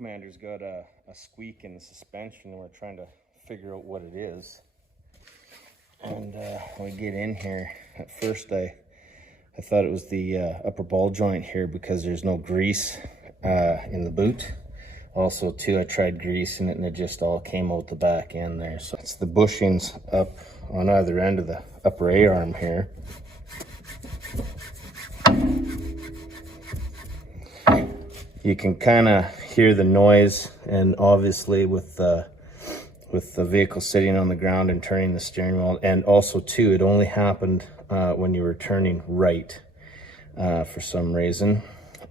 Commander's got a squeak in the suspension, and we're trying to figure out what it is. And when we get in here, at first I thought it was the upper ball joint here because there's no grease in the boot. Also too, I tried greasing it and it just all came out the back end there. So it's the bushings up on either end of the upper A-arm here. You can kind of hear the noise, and obviously with the vehicle sitting on the ground and turning the steering wheel, and also too, it only happened when you were turning right for some reason,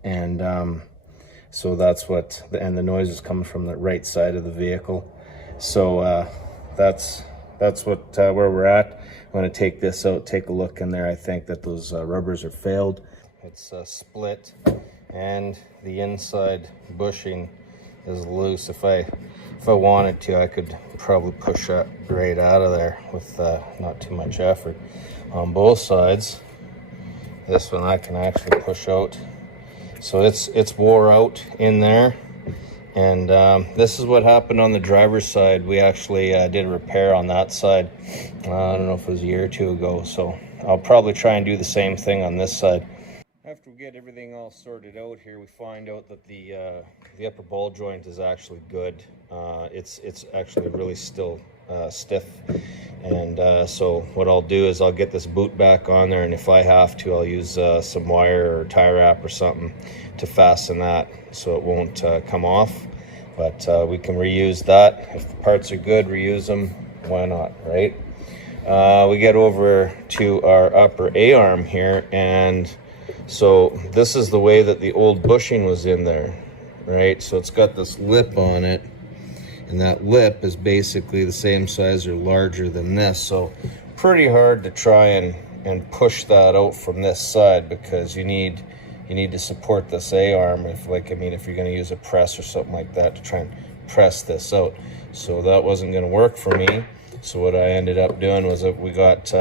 and so that's what, and the noise is coming from the right side of the vehicle. So that's what where we're at. I'm going to take this out, take a look in there. I think that those rubbers are failed. It's split, and the inside bushing is loose. If I wanted to, I could probably push that right out of there with not too much effort. On both sides, this one I can actually push out. So it's wore out in there, and this is what happened on the driver's side. We actually did a repair on that side. I don't know if it was a year or two ago, so I'll probably try and do the same thing on this side. After we get everything all sorted out here, we find out that the upper ball joint is actually good. It's actually really still stiff, and so what I'll do is I'll get this boot back on there, and if I have to, I'll use some wire or tie wrap or something to fasten that so it won't come off. But we can reuse that. If the parts are good, reuse them. Why not, right? We get over to our upper A-arm here, and so this is the way that the old bushing was in there, right? So it's got this lip on it, and that lip is basically the same size or larger than this. So pretty hard to try and push that out from this side, because you need to support this A-arm if you're going to use a press or something like that to try and press this out. So that wasn't going to work for me. So what I ended up doing was that we got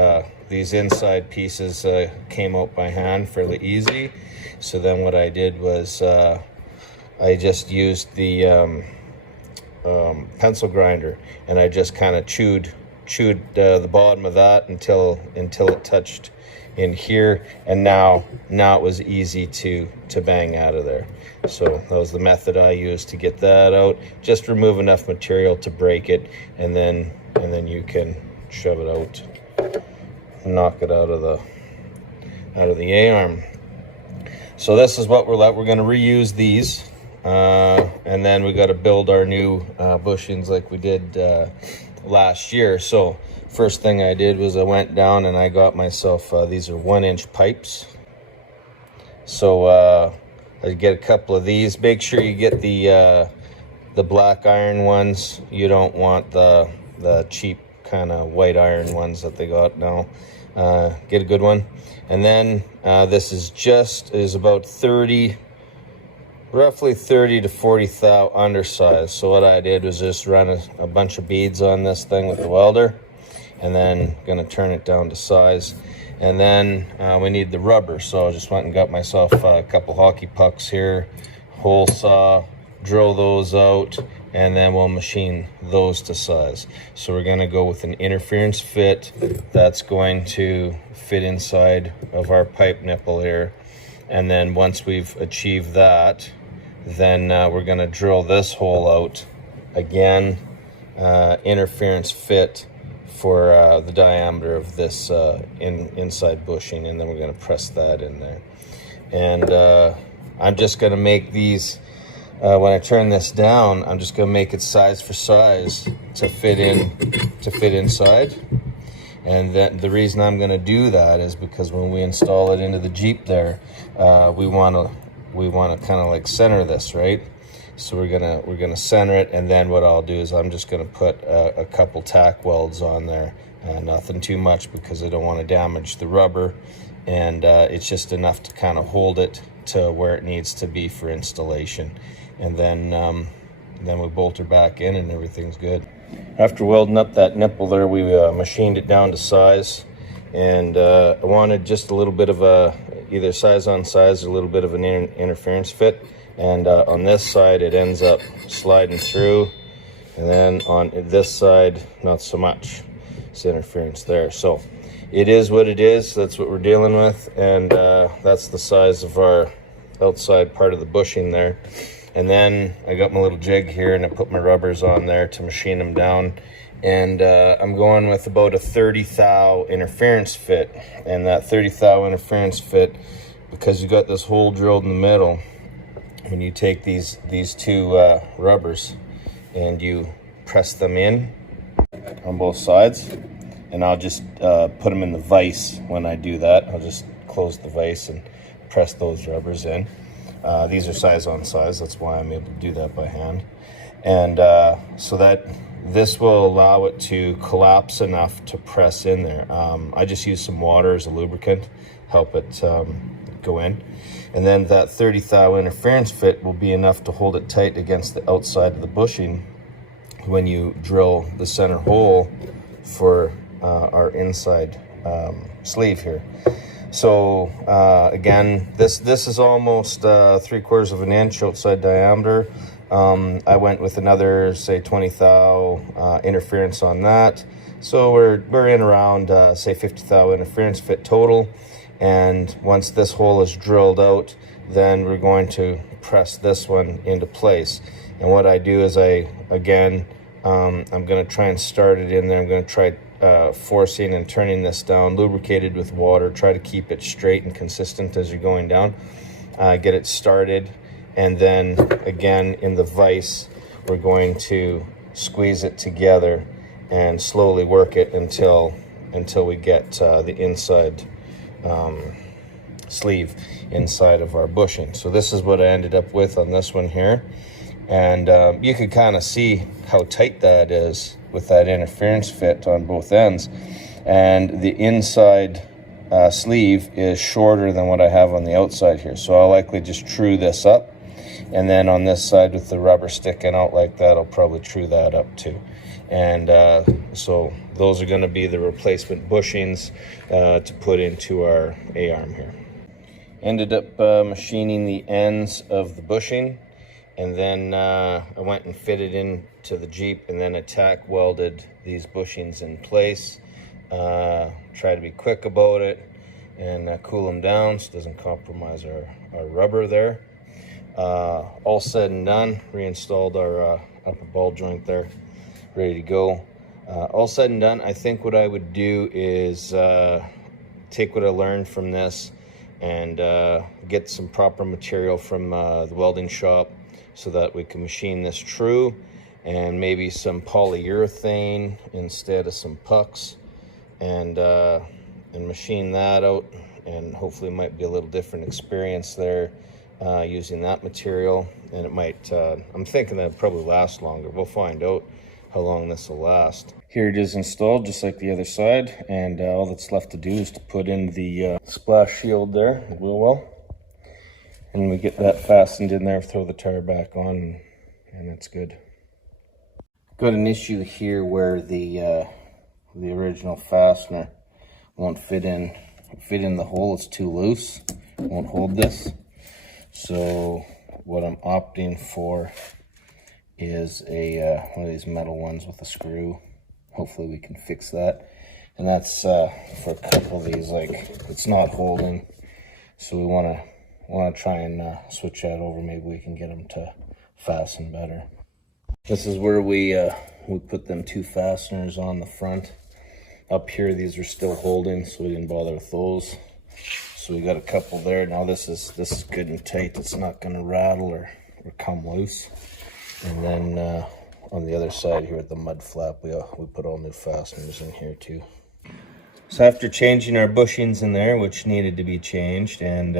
these inside pieces came out by hand fairly easy. So then what I did was I just used the pencil grinder, and I just kind of chewed the bottom of that until it touched in here, and now it was easy to bang out of there. So that was the method I used to get that out. Just remove enough material to break it, and then you can shove it out, knock it out of the A-arm. So this is what we're going to reuse these, and then we got to build our new bushings like we did last year. So first thing I did was I went down and I got myself these are 1-inch pipes. So I get a couple of these. Make sure you get the black iron ones. You don't want the cheap kind of white iron ones that they got now. Get a good one. And then this is about roughly 30 to 40 thou undersize. So what I did was just run a bunch of beads on this thing with the welder, and then gonna turn it down to size. And then we need the rubber, so I just went and got myself a couple hockey pucks here, hole saw, drill those out, and then we'll machine those to size. So we're gonna go with an interference fit that's going to fit inside of our pipe nipple here. And then once we've achieved that, then we're gonna drill this hole out again, interference fit for the diameter of this inside bushing, and then we're gonna press that in there. And I'm just gonna make these, when I turn this down, I'm just gonna make it size for size to fit inside. And the reason I'm gonna do that is because when we install it into the Jeep there, we wanna kind of like center this, right? So we're gonna center it, and then what I'll do is I'm just gonna put a couple tack welds on there, nothing too much because I don't want to damage the rubber, and it's just enough to kind of hold it to where it needs to be for installation, and then we bolt her back in and everything's good. After welding up that nipple there, we machined it down to size, and I wanted just a little bit of a either size on size or a little bit of an interference fit. and on this side it ends up sliding through, and then on this side not so much. It's interference there. So it is what it is. That's what we're dealing with, and that's the size of our outside part of the bushing there. And then I got my little jig here, and I put my rubbers on there to machine them down. And I'm going with about a 30 thou interference fit. And that 30 thou interference fit, because you got this hole drilled in the middle, when you take these two rubbers and you press them in on both sides, and I'll just put them in the vise when I do that. I'll just close the vise and press those rubbers in. These are size on size, that's why I'm able to do that by hand. And so that this will allow it to collapse enough to press in there. I just use some water as a lubricant, help it go in. And then that 30 thou interference fit will be enough to hold it tight against the outside of the bushing when you drill the center hole for our inside sleeve here. So again, this is almost 3/4 of an inch outside diameter. I went with another, say, 20 thou interference on that. So we're in around say 50 thou interference fit total. And once this hole is drilled out, then we're going to press this one into place. And what I do is I'm going to try and start it in there. I'm going to try forcing and turning this down, lubricated with water, try to keep it straight and consistent as you're going down. Get it started, and then again in the vise we're going to squeeze it together and slowly work it until we get the inside sleeve inside of our bushing. So this is what I ended up with on this one here, and you can kind of see how tight that is with that interference fit on both ends. And the inside sleeve is shorter than what I have on the outside here, so I'll likely just true this up, and then on this side with the rubber sticking out like that, I'll probably true that up too. And so those are going to be the replacement bushings to put into our A-arm here. Ended up machining the ends of the bushing, and then I went and fitted into the Jeep, and then I tack welded these bushings in place. Try to be quick about it and cool them down so it doesn't compromise our rubber there. All said and done, reinstalled our upper ball joint there, ready to go. All said and done, I think what I would do is take what I learned from this and get some proper material from the welding shop so that we can machine this true, and maybe some polyurethane instead of some pucks, and machine that out, and hopefully it might be a little different experience there using that material. And it might, I'm thinking that it'll probably last longer. We'll find out how long this will last. Here it is installed just like the other side, and all that's left to do is to put in the splash shield there, the wheel well, and we get that fastened in there, throw the tire back on, and it's good. Got an issue here where the original fastener won't fit in the hole. It's too loose, won't hold this. So what I'm opting for is a one of these metal ones with a screw. Hopefully we can fix that. And that's for a couple of these, like, it's not holding, so we want to try and switch that over. Maybe we can get them to fasten better. This is where we put them two fasteners on the front. Up here, these are still holding, so we didn't bother with those. So we got a couple there. Now this is good and tight. It's not going to rattle or come loose. And then on the other side here at the mud flap, we put all new fasteners in here too. So after changing our bushings in there, which needed to be changed, and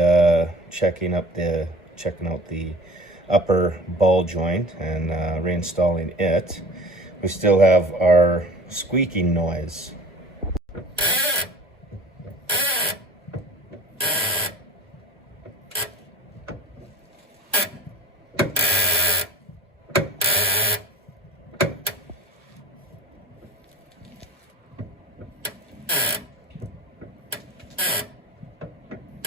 checking out the upper ball joint and reinstalling it, we still have our squeaking noise.